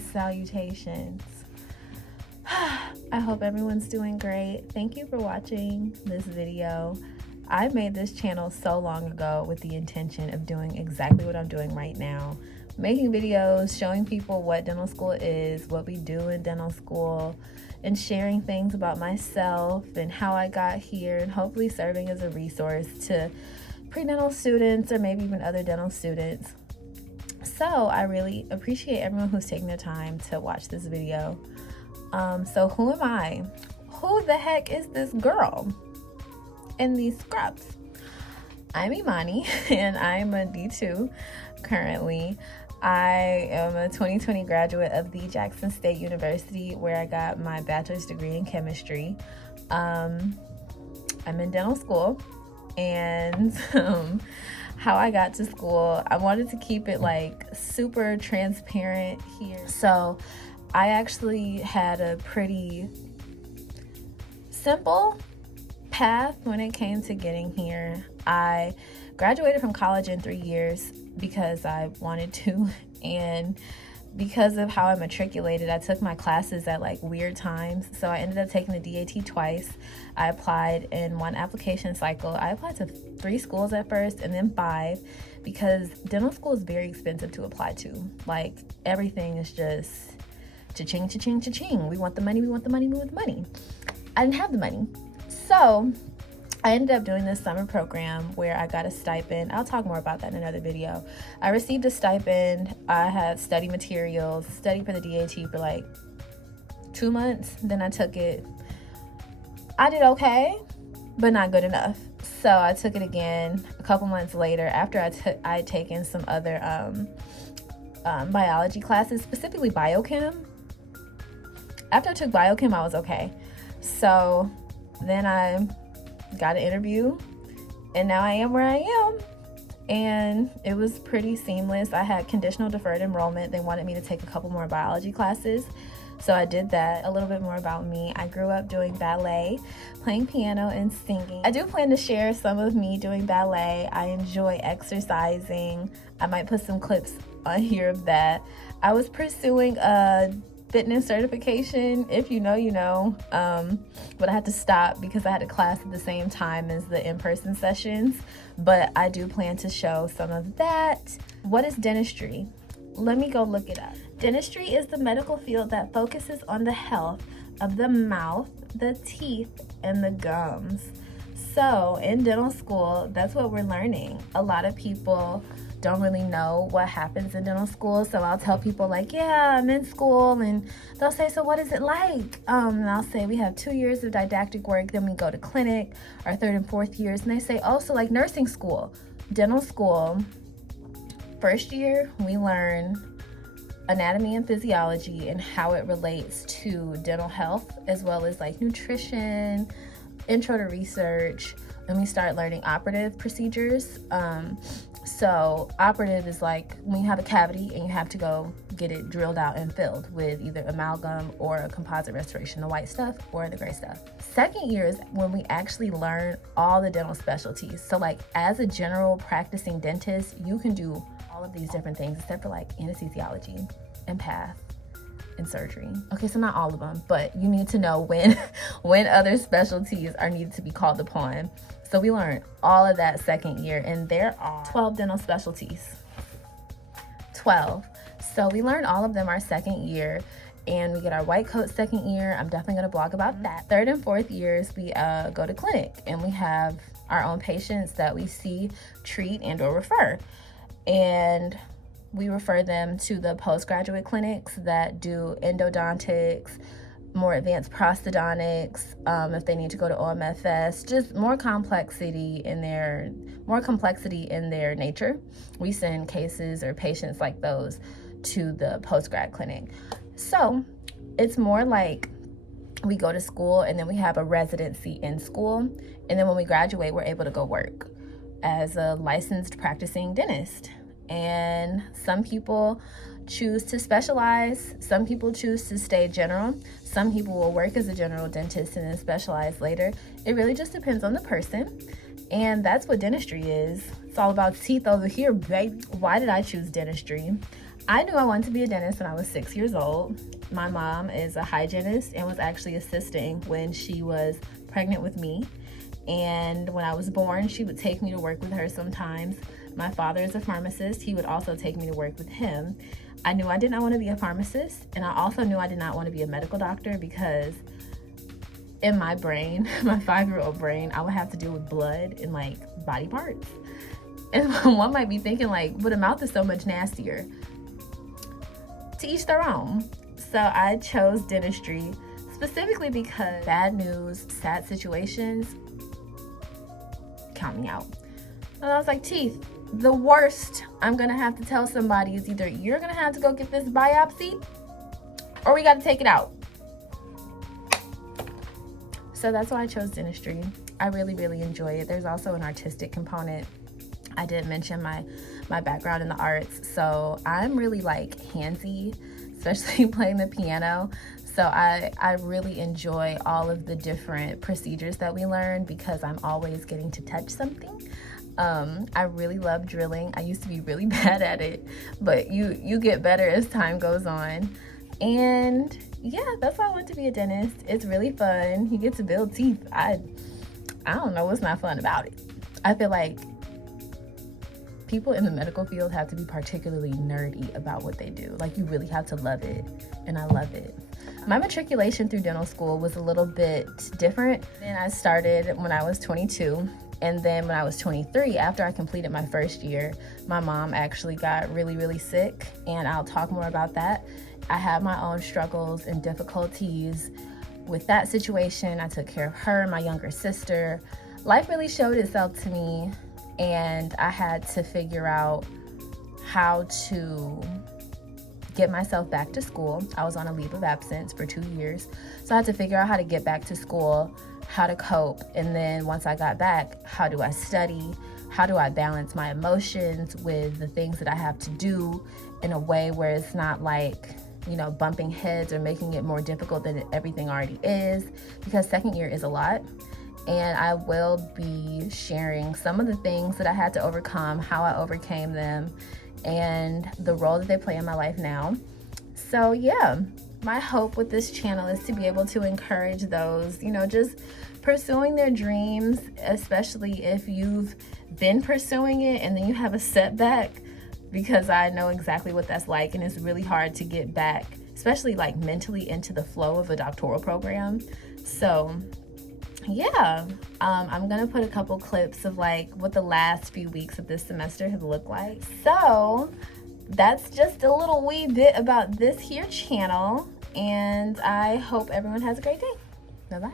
and salutations. I hope everyone's doing great. Thank you for watching this video. I made this channel so long ago with the intention of doing exactly what I'm doing right now. Making videos, showing people what dental school is, what we do in dental school, and sharing things about myself and how I got here, and hopefully serving as a resource to pre-dental students or maybe even other dental students. So I really appreciate everyone who's taking the time to watch this video. So who am I? Who the heck is this girl in these scrubs? I'm Imani and I'm a D2 currently. I am a 2020 graduate of the Jackson State University, where I got my bachelor's degree in chemistry. I'm in dental school, and how I got to school, I wanted to keep it like super transparent here. So I actually had a pretty simple path when it came to getting here. I graduated from college in 3 years because I wanted to, and because of how I matriculated, I took my classes at like weird times. So I ended up taking the DAT twice. I applied in one application cycle. I applied to 3 schools at first and then 5, because dental school is very expensive to apply to. Like, everything is just cha-ching, cha-ching, cha-ching. We want the money, we want the money, we want the money. I didn't have the money. So I ended up doing this summer program where I got a stipend. I'll talk more about that in another video. I received a stipend. I had study materials, studied for the DAT for like 2 months. Then I took it. I did okay, but not good enough. So I took it again a couple months later after I had taken some other biology classes, specifically biochem. After I took biochem, I was okay. So then I got an interview, and now I am where I am, and it was pretty seamless. I had conditional deferred enrollment. They wanted me to take a couple more biology classes, so I did that. A little bit more about me: I grew up doing ballet, playing piano, and singing. I do plan to share some of me doing ballet. I enjoy exercising. I might put some clips on here of that. I was pursuing a fitness certification. If you know, you know, but I had to stop because I had a class at the same time as the in-person sessions. But I do plan to show some of that. What is dentistry? Let me go look it up. Dentistry is the medical field that focuses on the health of the mouth, the teeth, and the gums. So in dental school, that's what we're learning. A lot of people don't really know what happens in dental school, so I'll tell people like, yeah, I'm in school, and they'll say, so what is it like? And I'll say we have 2 years of didactic work, then we go to clinic, our 3rd and 4th years, and they say, oh, so like nursing school. Dental school, first year, we learn anatomy and physiology and how it relates to dental health, as well as like nutrition, intro to research, and we start learning operative procedures. So operative is like when you have a cavity and you have to go get it drilled out and filled with either amalgam or a composite restoration, the white stuff or the gray stuff. Second year is when we actually learn all the dental specialties. So like as a general practicing dentist, you can do all of these different things except for like anesthesiology and path and surgery. Okay, so not all of them, but you need to know when other specialties are needed to be called upon. So we learned all of that second year, and there are 12 dental specialties. 12. So we learned all of them our second year, and we get our white coat second year. I'm definitely going to blog about that. 3rd and 4th years, we go to clinic, and we have our own patients that we see, treat, and or refer. And we refer them to the postgraduate clinics that do endodontics, more advanced prosthodontics, if they need to go to OMFS, just more complexity in their nature. We send cases or patients like those to the postgrad clinic. So it's more like we go to school and then we have a residency in school, and then when we graduate, we're able to go work as a licensed practicing dentist. And some people choose to specialize, some people choose to stay general, some people will work as a general dentist and then specialize later. It really just depends on the person, and that's what dentistry is. It's all about teeth over here, baby. Why did I choose dentistry? I knew I wanted to be a dentist when I was 6 years old. My mom is a hygienist and was actually assisting when she was pregnant with me. And when I was born, she would take me to work with her sometimes. My father is a pharmacist. He would also take me to work with him. I knew I did not want to be a pharmacist, and I also knew I did not want to be a medical doctor because in my brain, my 5-year-old brain, I would have to deal with blood and like body parts. And one might be thinking like, but a mouth is so much nastier. To each their own. So I chose dentistry specifically because bad news, sad situations, count me out. And I was like, teeth, the worst I'm gonna have to tell somebody is either you're gonna have to go get this biopsy or we gotta take it out. So that's why I chose dentistry. I really, really enjoy it. There's also an artistic component. I did mention my background in the arts, so I'm really like handsy, especially playing the piano. So I really enjoy all of the different procedures that we learn because I'm always getting to touch something. I really love drilling. I used to be really bad at it, but you get better as time goes on. And yeah, that's why I want to be a dentist. It's really fun. You get to build teeth. I don't know what's not fun about it. I feel like people in the medical field have to be particularly nerdy about what they do. Like, you really have to love it, and I love it. My matriculation through dental school was a little bit different. And I started when I was 22. And then when I was 23, after I completed my first year, my mom actually got really, really sick, and I'll talk more about that. I had my own struggles and difficulties with that situation. I took care of her, my younger sister. Life really showed itself to me, and I had to figure out how to get myself back to school. I was on a leave of absence for 2 years, so I had to figure out how to get back to school, how to cope, and then once I got back, how do I study? How do I balance my emotions with the things that I have to do in a way where it's not like, you know, bumping heads or making it more difficult than everything already is, because second year is a lot. And I will be sharing some of the things that I had to overcome, how I overcame them, and the role that they play in my life now. So yeah, my hope with this channel is to be able to encourage those, you know, just pursuing their dreams, especially if you've been pursuing it and then you have a setback, because I know exactly what that's like, and it's really hard to get back, especially like mentally into the flow of a doctoral program. So yeah, I'm gonna put a couple clips of like what the last few weeks of this semester have looked like. So that's just a little wee bit about this here channel, and I hope everyone has a great day. Bye-bye.